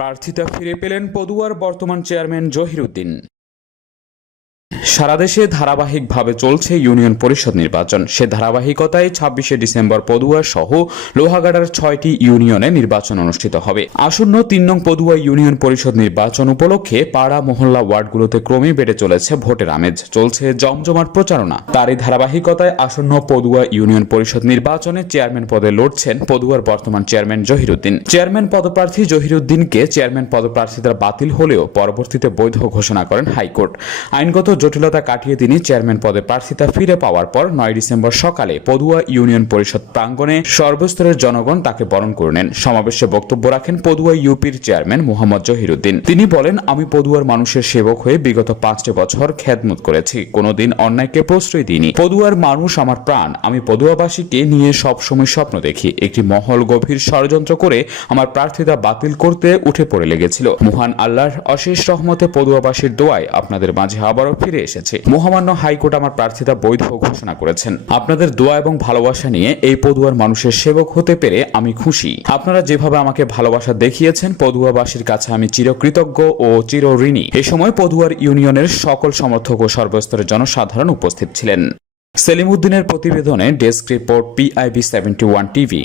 প্রার্থিতা ফিরে পেলেন পদুয়ার বর্তমান চেয়ারম্যান জহিরুদ্দিন। সারা দেশে ধারাবাহিকভাবে চলছে ইউনিয়ন পরিষদ নির্বাচন। সে ধারাবাহিকতায় ছাব্বিশে ডিসেম্বর পদুয়া সহ লোহাগাড়ার ছয়টি ইউনিয়নে নির্বাচন অনুষ্ঠিত হবে। আসন্ন তিন নং পদুয়া ইউনিয়ন পরিষদ নির্বাচন উপলক্ষে পাড়া মহল্লা ওয়ার্ডগুলোতে ক্রমেই বেড়ে চলেছে ভোটের আমেজ। চলছে জমজমাট প্রচারণা। তারই ধারাবাহিকতায় আসন্ন পদুয়া ইউনিয়ন পরিষদ নির্বাচনে চেয়ারম্যান পদে লড়ছেন পদুয়ার বর্তমান চেয়ারম্যান জহিরুদ্দিন। চেয়ারম্যান পদপ্রার্থী জহিরুদ্দিনকে চেয়ারম্যান পদপ্রার্থীদের বাতিল হলেও পরবর্তীতে বৈধ ঘোষণা করেন হাইকোর্ট। আইনগত জটিলতা কাটিয়ে তিনি চেয়ারম্যান পদে প্রার্থিতা ফিরে পাওয়ার পর নয় ডিসেম্বর সকালে পদুয়া ইউনিয়ন পরিষদ প্রাঙ্গণে সর্বস্তরের জনগণ তাকে বরণ করে নেন। সমাবেশে বক্তব্য রাখেন পদুয়া ইউপির চেয়ারম্যান মোহাম্মদ জহিরুদ্দিন। তিনি বলেন, আমি পদুয়ার মানুষের সেবক হয়ে বিগত পাঁচটি বছর খেদমত করেছি। কোনোদিন অন্যায়কে প্রশ্রয় দিইনি। পদুয়ার মানুষ আমার প্রাণ। আমি পদুয়াবাসীকে নিয়ে সবসময় স্বপ্ন দেখি। একটি মহল গভীর ষড়যন্ত্র করে আমার প্রার্থিতা বাতিল করতে উঠে পড়ে লেগেছিল। মহান আল্লাহর অশেষ রহমতে পদুয়াবাসীর দোয়ায় আপনাদের মাঝে আবারও ফিরে এসেছে। মহামান্য হাইকোর্ট আমার প্রার্থিতা বৈধ ঘোষণা করেছেন। আপনাদের দোয়া এবং ভালোবাসা নিয়ে এই পদুয়ার মানুষের সেবক হতে পেরে আমি খুশি। আপনারা যেভাবে আমাকে ভালোবাসা দেখিয়েছেন, পদুয়াবাসীর কাছে আমি চিরকৃতজ্ঞ ও চিরঋণী এ সময় পদুয়ার ইউনিয়নের সকল সমর্থক ও সর্বস্তরের জনসাধারণ উপস্থিত ছিলেন। সেলিমউদ্দিনের প্রতিবেদনে desk report PIB seventy one TV